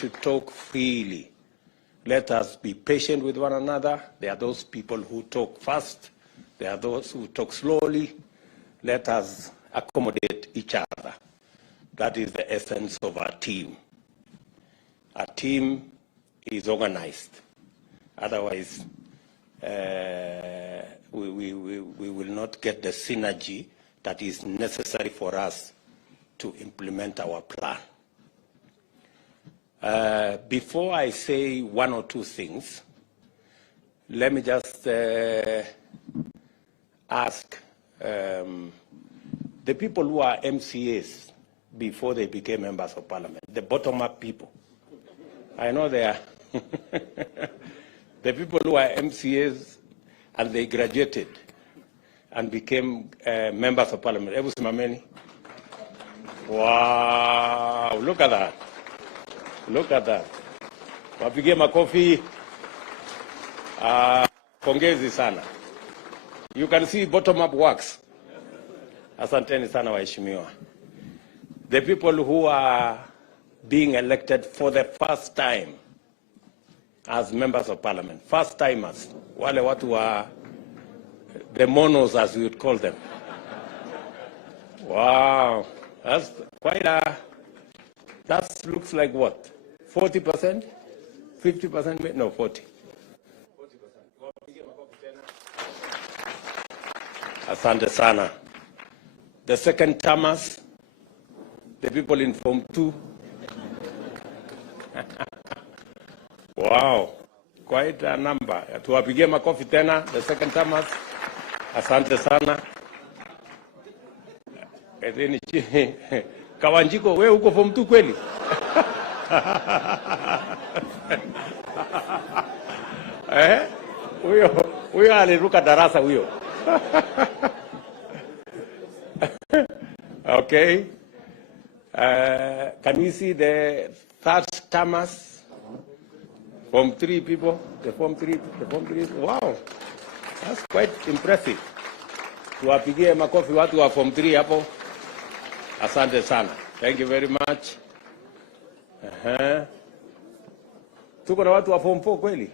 should talk freely. Let us be patient with one another. There are those people who talk fast. There are those who talk slowly. Let us accommodate each other. That is the essence of our team. Our team is organized. Otherwise, we will not get the synergy that is necessary for us to implement our plan. Before I say one or two things, let me just ask the people who are MCAs before they became members of parliament, the bottom-up people. I know they are. The people who are MCAs and they graduated and became members of parliament. Ebu simameni. Wow, look at that. Look at that. Wapige makofi. Pongezi sana. You can see bottom-up works. Asanteni sana waheshimiwa. The people who are being elected for the first time as members of parliament, first timers, wale watu wa the monos as we would call them. Wow, that's quite a, that looks like what? 40%? 50%? No, 40. Asante sana. The second termers, the people in Form 2. Wow, quite a number. Tuwapigie makofi tena, the second termers. Asante sana. Kawanjiko, wewe uko Form 2 kweli? Huyo aliruka darasa huyo. Okay. Can we see the third termers? Form 3 people, the Form 3, wow, that's quite impressive. Tuwapigie makofi watu wa Form 3 hapo. Asante sana. Thank you very much. Tuko na watu wa Form 4 kweli?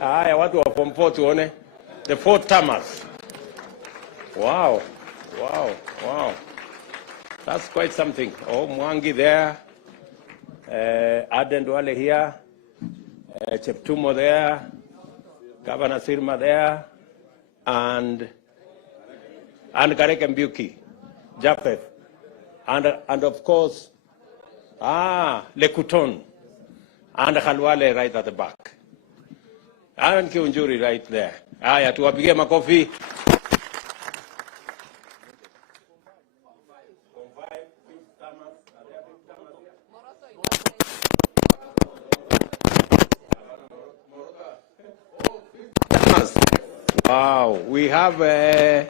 Haya, watu wa Form 4 tuone. The fourth termers. Wow, wow, wow. That's quite something. Oh, Mwangi there. Aden Duale here. Cheptumo there. Governor Sirma there. And Garek Mbuki. Japheth. And of course, Lekuton. And Khalwale right at the back. And Kiunjuri right there. Aya, tuwapigie makofi. Wow, we have a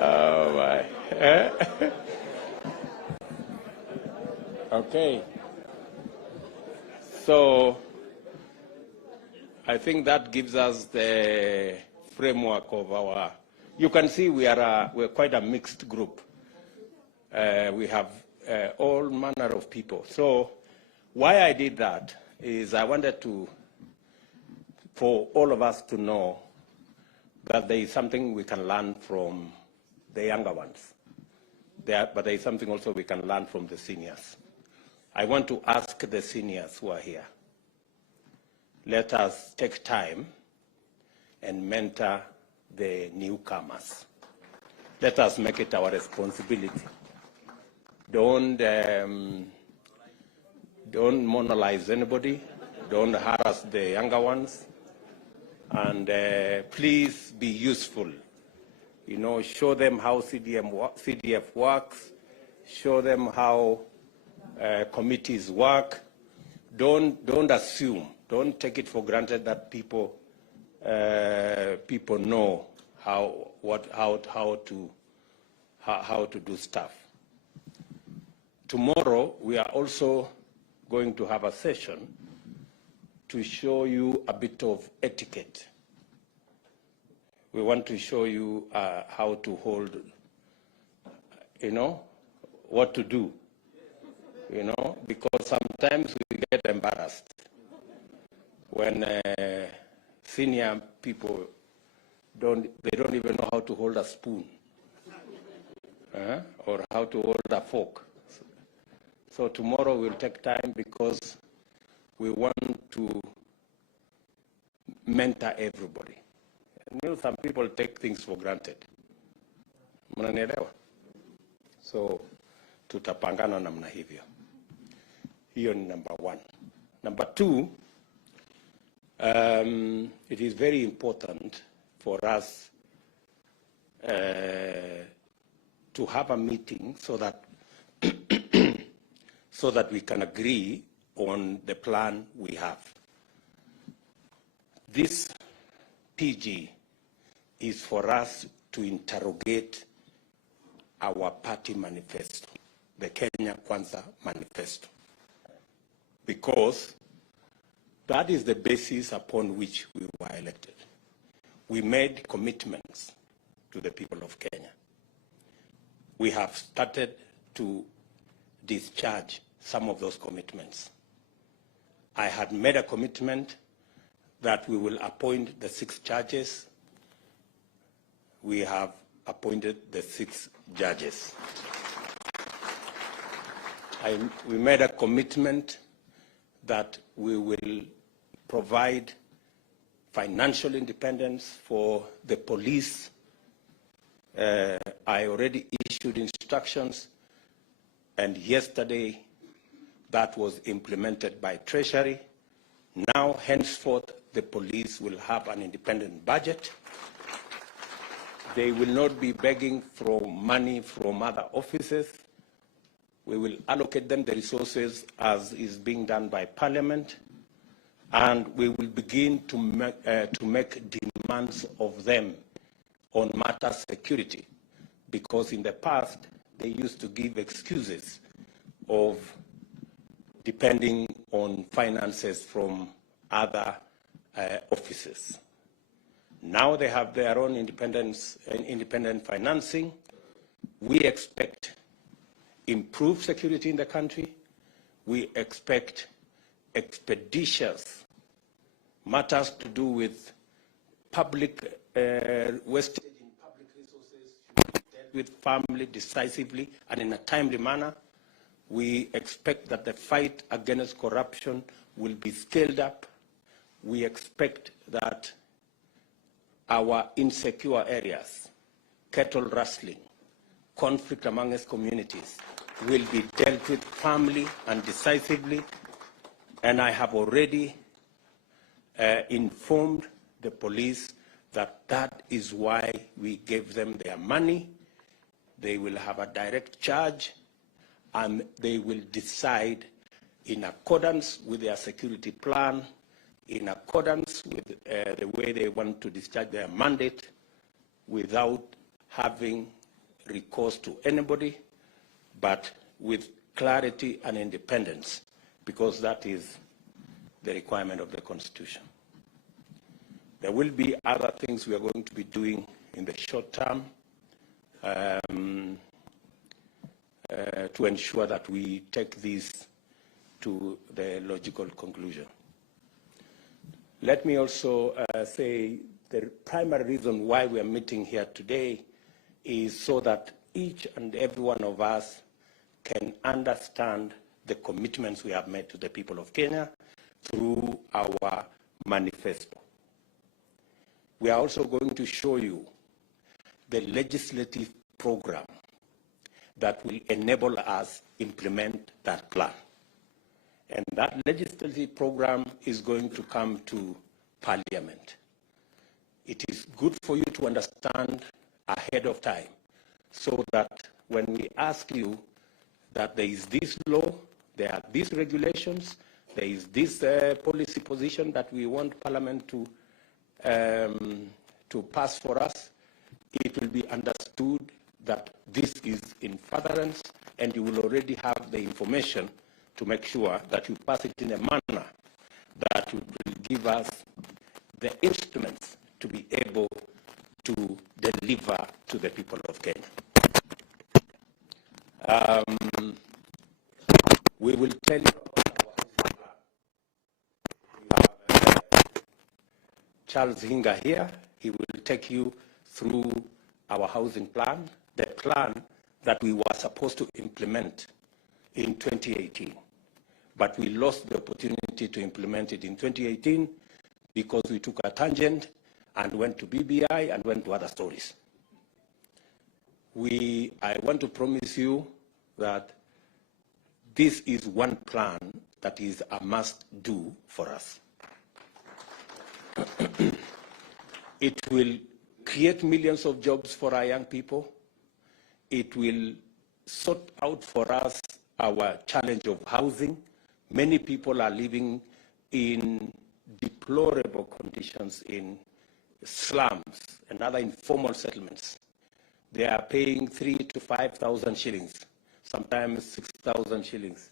oh my. Okay. So I think that gives us the framework of our. You can see we're quite a mixed group. We have all manner of people. So why I did that is I wanted for all of us to know that there is something we can learn from the younger ones. But there is something also we can learn from the seniors. I want to ask the seniors who are here, let us take time and mentor the newcomers. Let us make it our responsibility. Don't monolize anybody. Don't harass the younger ones. And please be useful. You know, show them how CDF works. Show them how committees work. Don't assume. Don't take it for granted that people know how to do stuff. Tomorrow, we are also going to have a session to show you a bit of etiquette. We want to show you how to hold, what to do, because sometimes we get embarrassed when senior people don't even know how to hold a spoon or how to hold a fork. So tomorrow we'll take time because we want to mentor everybody. Some people take things for granted. Mnanielewa? So tutapangana namna hivyo. Hiyo ni number one. Number two, it is very important for us to have a meeting so that so that we can agree on the plan we have. This PG is for us to interrogate our party manifesto, the Kenya Kwanzaa manifesto, because that is the basis upon which we were elected. We made commitments to the people of Kenya. We have started to discharge some of those commitments. I had made a commitment that we will appoint the 6 judges. We have appointed the 6 judges. We made a commitment that we will provide financial independence for the police. I already issued instructions, and yesterday that was implemented by Treasury. Now, henceforth, the police will have an independent budget. They will not be begging for money from other offices. We will allocate them the resources as is being done by Parliament, and we will begin to make demands of them on matter security, because in the past they used to give excuses of depending on finances from other offices. Now they have their own independent financing. We expect improved security in the country. We expect expeditious matters to do with public wastage in public resources should be dealt with firmly, decisively, and in a timely manner. We expect that the fight against corruption will be scaled up. We expect that our insecure areas, cattle rustling, conflict amongst communities, will be dealt with firmly and decisively. And I have already informed the police that that is why we gave them their money. They will have a direct charge, and they will decide in accordance with their security plan, in accordance with the way they want to discharge their mandate, without having recourse to anybody, but with clarity and independence, because that is the requirement of the Constitution. There will be other things we are going to be doing in the short term to ensure that we take this to the logical conclusion. Let me also say the primary reason why we are meeting here today is so that each and every one of us can understand the commitments we have made to the people of Kenya through our manifesto. We are also going to show you the legislative program that will enable us implement that plan. And that legislative program is going to come to Parliament. It is good for you to understand ahead of time, so that when we ask you that there is this law, there are these regulations, there is this policy position that we want Parliament to pass for us, it will be understood that this is in furtherance, and you will already have the information to make sure that you pass it in a manner that will give us the instruments to be able to deliver to the people of Kenya. We will tell you Charles Hinga here. He will take you through our housing plan, the plan that we were supposed to implement in 2018. But we lost the opportunity to implement it in 2018 because we took a tangent and went to BBI and went to other stories. I want to promise you that this is one plan that is a must-do for us. It will create millions of jobs for our young people. It will sort out for us our challenge of housing. Many people are living in deplorable conditions in slums and other informal settlements. They are paying 3,000 to 5,000 shillings, sometimes 6,000 shillings,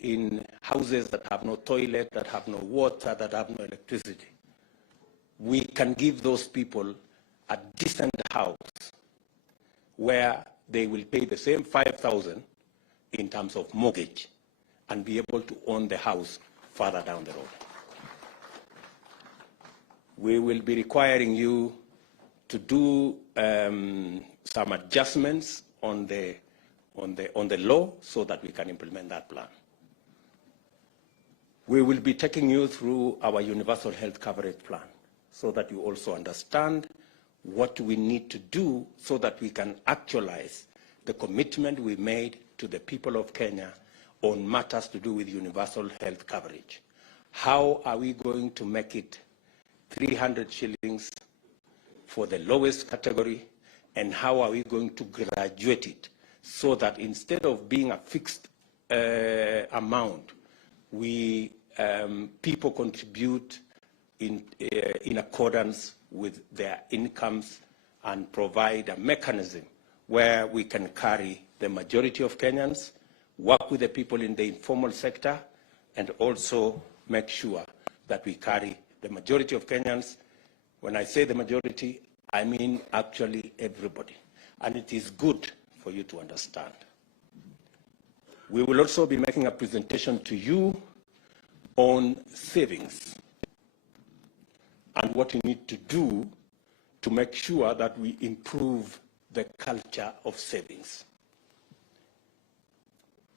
in houses that have no toilet, that have no water, that have no electricity. We can give those people a decent house where they will pay the same 5,000 in terms of mortgage and be able to own the house further down the road. We will be requiring you to do some adjustments on the law so that we can implement that plan. We will be taking you through our universal health coverage plan so that you also understand what we need to do so that we can actualize the commitment we made to the people of Kenya on matters to do with universal health coverage. How are we going to make it 300 shillings for the lowest category, and how are we going to graduate it so that instead of being a fixed amount, people contribute in accordance with their incomes and provide a mechanism where we can carry the majority of Kenyans, work with the people in the informal sector, and also make sure that we carry the majority of Kenyans. When I say the majority, I mean actually everybody. And it is good for you to understand. We will also be making a presentation to you on savings and what you need to do to make sure that we improve the culture of savings.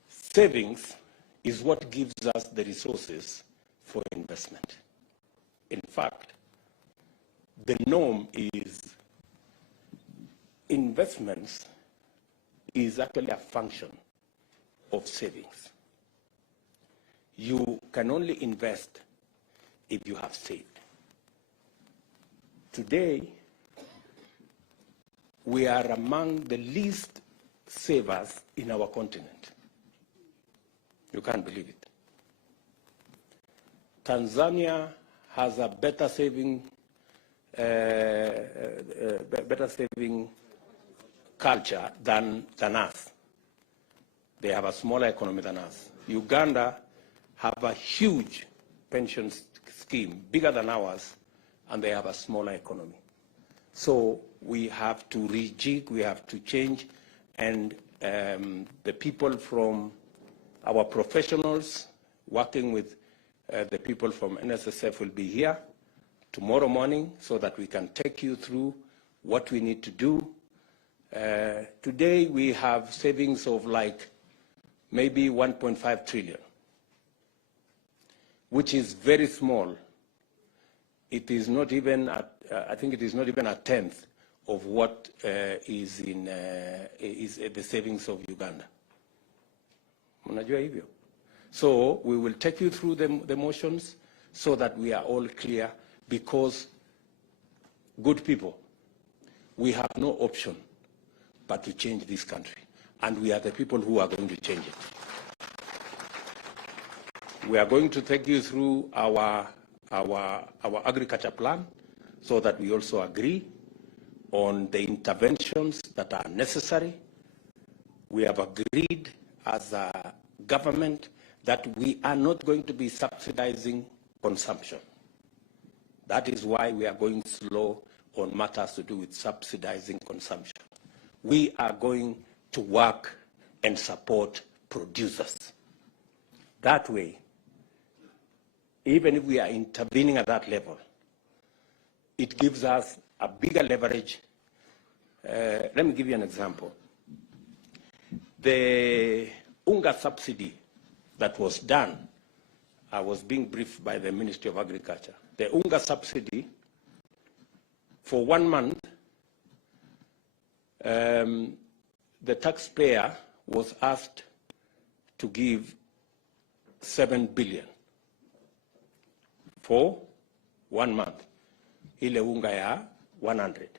Savings is what gives us the resources for investment. In fact, the norm is investments is actually a function of savings. You can only invest if you have saved. Today, we are among the least savers in our continent. You can't believe it. Tanzania has a better saving culture than us. They have a smaller economy than us. Uganda have a huge pension scheme, bigger than ours, and they have a smaller economy. So we have to rejig, we have to change, and the people from our professionals working with the people from NSSF will be here tomorrow morning so that we can take you through what we need to do. Today we have savings of like maybe 1.5 trillion, which is very small. It is not even, I think it is not even a tenth of what is the savings of Uganda. Mnajua hivyo? So we will take you through the motions so that we are all clear, because good people, we have no option but to change this country. And we are the people who are going to change it. We are going to take you through our agriculture plan so that we also agree. on the interventions that are necessary. We have agreed as a government that we are not going to be subsidizing consumption. That is why we are going slow on matters to do with subsidizing consumption. We are going to work and support producers. That way, even if we are intervening at that level, it gives us a bigger leverage. Let me give you an example. The unga subsidy that was done, I was being briefed by the Ministry of Agriculture. The unga subsidy, for 1 month, the taxpayer was asked to give 7 billion for 1 month. Ile unga ya 100,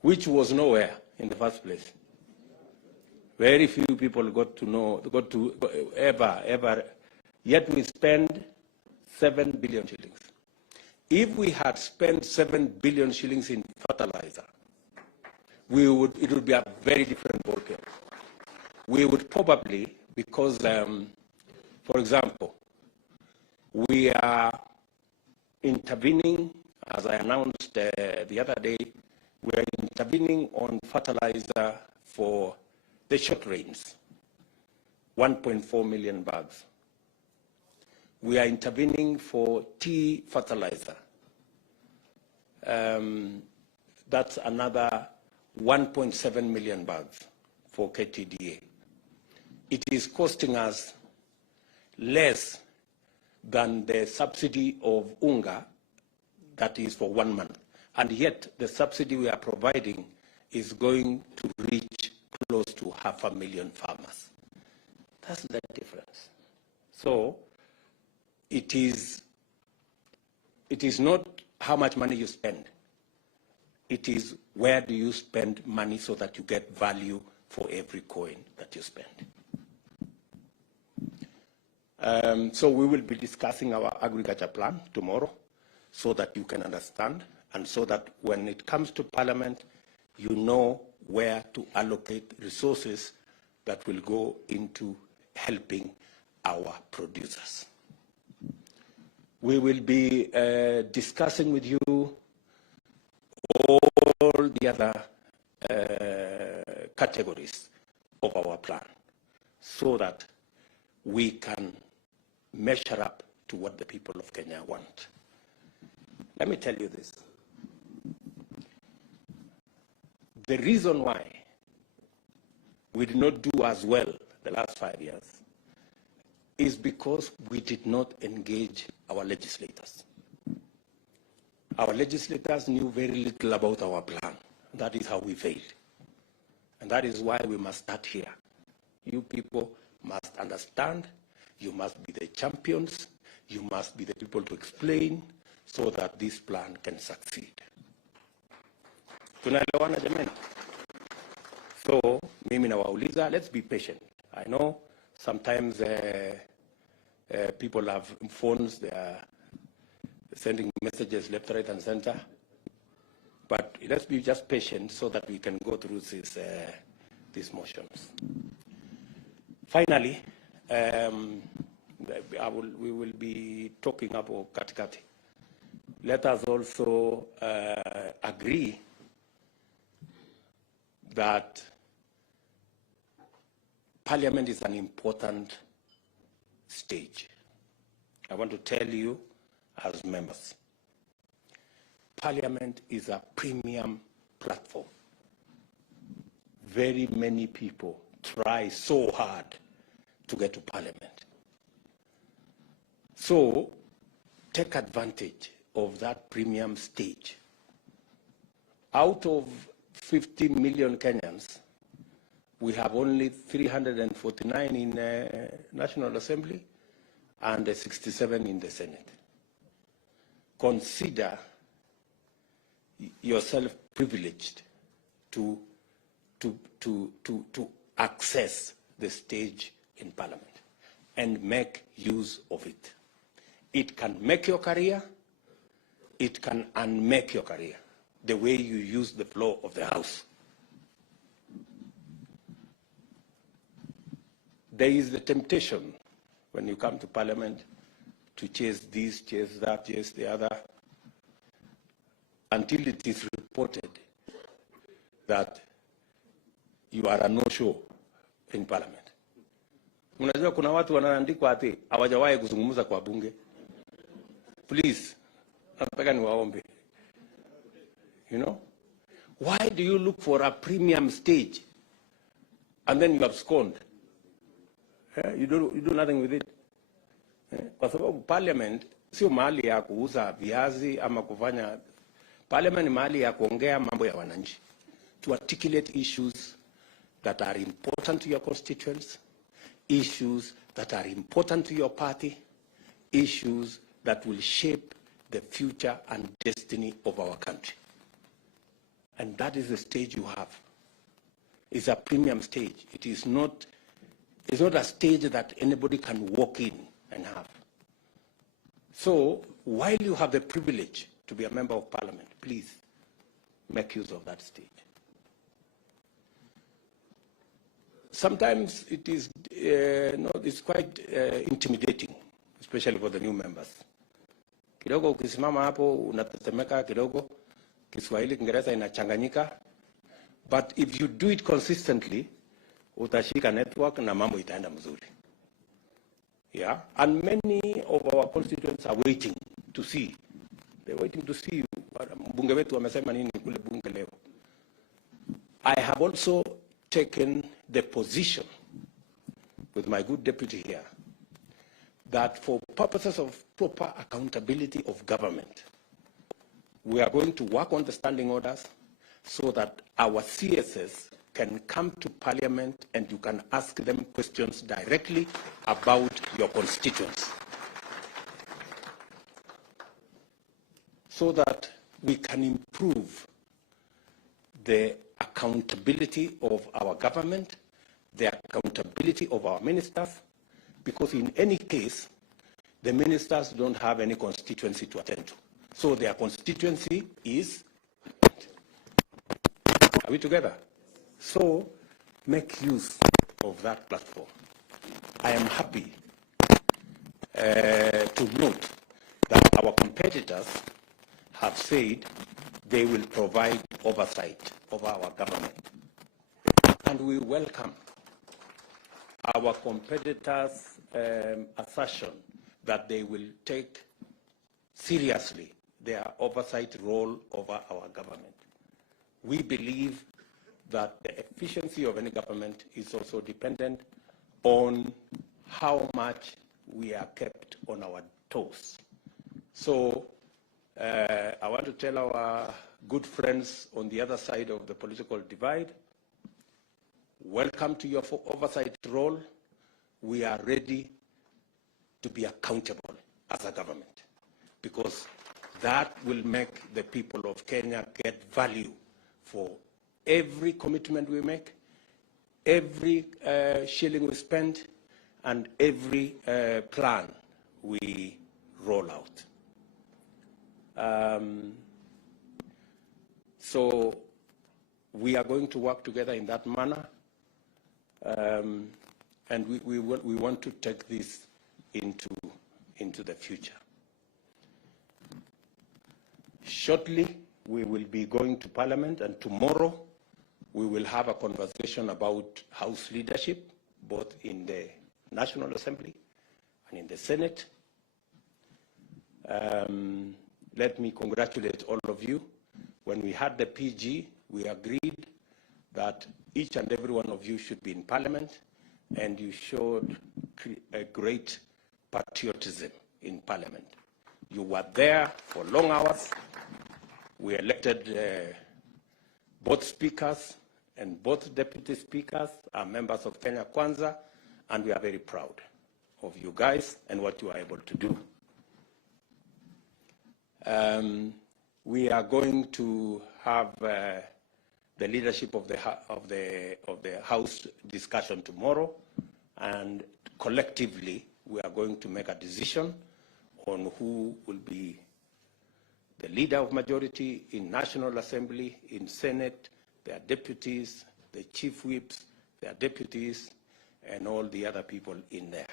which was nowhere in the first place. Very few people got to ever, yet we spend 7 billion shillings. If we had spent 7 billion shillings in fertilizer, it would be a very different ballgame. We would probably, because, for example, we are intervening, as I announced the other day, we are intervening on fertilizer for the short rains, 1.4 million bags. We are intervening for tea fertilizer. That's another 1.7 million bags for KTDA. It is costing us less than the subsidy of unga that is for 1 month. And yet the subsidy we are providing is going to reach close to 500,000 farmers. That's the difference. So it is not how much money you spend. It is where do you spend money so that you get value for every coin that you spend. So we will be discussing our agriculture plan tomorrow so that you can understand and so that when it comes to Parliament, you know where to allocate resources that will go into helping our producers. We will be discussing with you all the other categories of our plan so that we can measure up to what the people of Kenya want. Let me tell you this. The reason why we did not do as well the last 5 years is because we did not engage our legislators. Our legislators knew very little about our plan. That is how we failed. And that is why we must start here. You people must understand. You must be the champions. You must be the people to explain so that this plan can succeed. Tunaelewana jamani? So, mimi nawauliza, let's be patient. I know sometimes people have phones, they are sending messages left, right, and center. But let's be just patient so that we can go through these motions. Finally, we will be talking about katikati. Let us also agree that Parliament is an important stage. I want to tell you as members, Parliament is a premium platform. Very many people try so hard to get to Parliament. So take advantage of that premium stage. Out of 50 million Kenyans, we have only 349 in National Assembly and 67 in the Senate. Consider yourself privileged to access the stage in Parliament and make use of it. It can make your career, it can unmake your career. the way you use the floor of the House. There is the temptation when you come to Parliament to chase this, chase that, chase the other, until it is reported that you are a no-show in Parliament. Unajua kuna watu wanaandikwa ati hawajawahi kuzungumza kwa bunge. Please, nataka niwaombe. You know? Why do you look for a premium stage and then you abscond? You do nothing with it. Kwa sababu Parliament sio mahali ya kuuza viazi ama kufanya. Parliament ni mahali ya kuongea mambo ya wananchi. To articulate issues that are important to your constituents, issues that are important to your party, issues that will shape the future and destiny of our country. And that is the stage you have. It's a premium stage. It is not, it's not a stage that anybody can walk in and have. So while you have the privilege to be a member of Parliament, please make use of that stage. Sometimes it is it's quite intimidating, especially for the new members. Kidogo ukisimama hapo unatetemeka kidogo, Kiswahili Kiingereza inachanganyika, but if you do it consistently, utashika network na mambo itaenda mzuri. Yeah, and many of our constituents are waiting to see. They're waiting to see you. Mbunge wetu wamesema nini kule bunge leo. I have also taken the position with my good deputy here that for purposes of proper accountability of government, we are going to work on the standing orders so that our CSS can come to Parliament and you can ask them questions directly about your constituents, so that we can improve the accountability of our government, the accountability of our ministers, because in any case, the ministers don't have any constituency to attend to. So their constituency is, are we together? So make use of that platform. I am happy to note that our competitors have said they will provide oversight of our government. And we welcome our competitors' assertion that they will take seriously their oversight role over our government. We believe that the efficiency of any government is also dependent on how much we are kept on our toes. So I want to tell our good friends on the other side of the political divide, welcome to your oversight role. We are ready to be accountable as a government, because that will make the people of Kenya get value for every commitment we make, every shilling we spend, and every plan we roll out. So we are going to work together in that manner, and we want to take this into the future. Shortly, we will be going to Parliament, and tomorrow we will have a conversation about House leadership, both in the National Assembly and in the Senate. Let me congratulate all of you. When we had the PG, we agreed that each and every one of you should be in Parliament, and you showed a great patriotism in Parliament. You were there for long hours. We elected both speakers, and both deputy speakers are members of Kenya Kwanzaa, and we are very proud of you guys and what you are able to do. We are going to have the leadership of the House discussion tomorrow, and collectively we are going to make a decision on who will be the leader of majority in National Assembly, in Senate, their deputies, the chief whips, their deputies, and all the other people in there.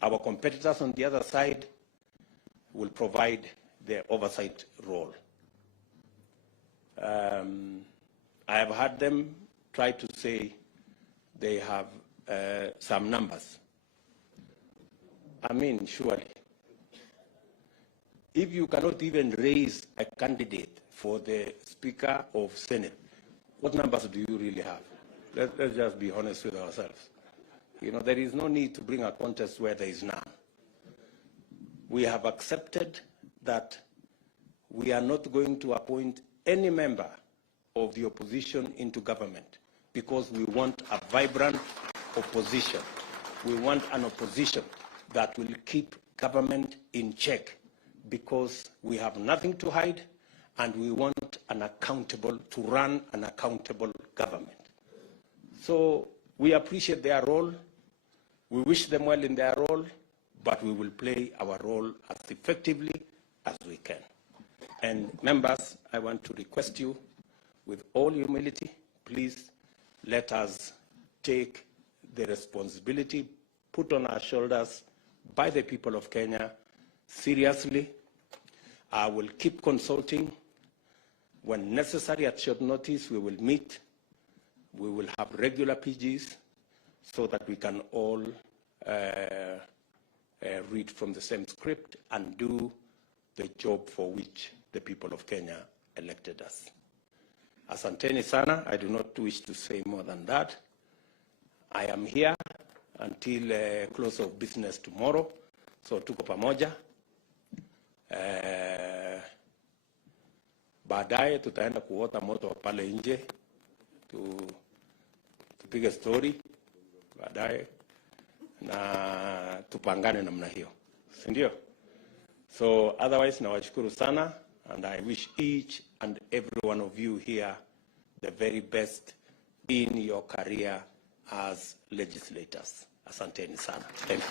Our competitors on the other side will provide the oversight role. I have heard them try to say they have some numbers. I mean, surely, if you cannot even raise a candidate for the Speaker of Senate, what numbers do you really have? Let's just be honest with ourselves. You know, there is no need to bring a contest where there is none. We have accepted that we are not going to appoint any member of the opposition into government because we want a vibrant opposition. We want an opposition that will keep government in check because we have nothing to hide and we want an accountable, to run an accountable government. So we appreciate their role. We wish them well in their role, but we will play our role as effectively as we can. And members, I want to request you, with all humility, please let us take the responsibility put on our shoulders by the people of Kenya seriously. I will keep consulting. When necessary, at short notice, we will meet. We will have regular PGs so that we can all read from the same script and do the job for which the people of Kenya elected us. Asanteni sana. I do not wish to say more than that. I am here until close of business tomorrow, so tuko pamoja. Baadaye tutaenda kuota moto pale nje, tupige story baadaye na tupangane namna hiyo, si ndio? So otherwise nawashukuru sana, and I wish each and every one of you here the very best in your career as legislators. Asanteni sana. Thank you.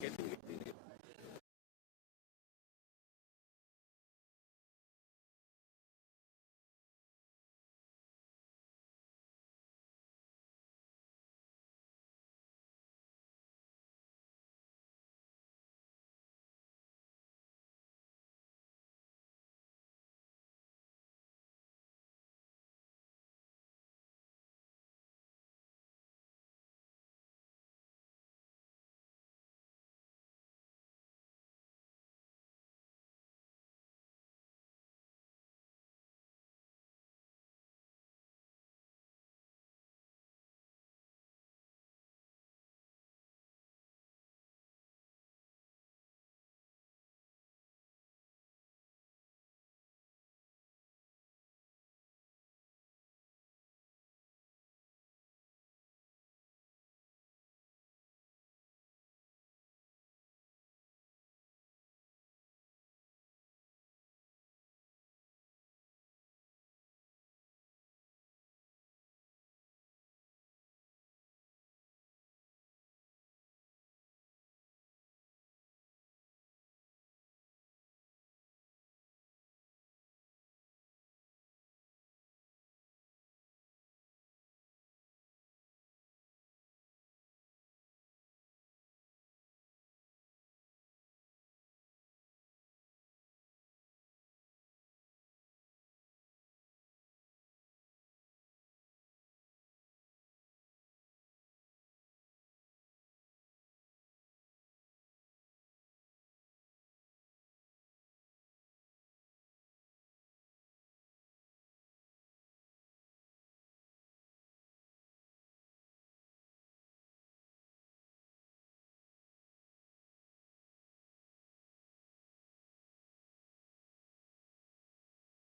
getting it in it.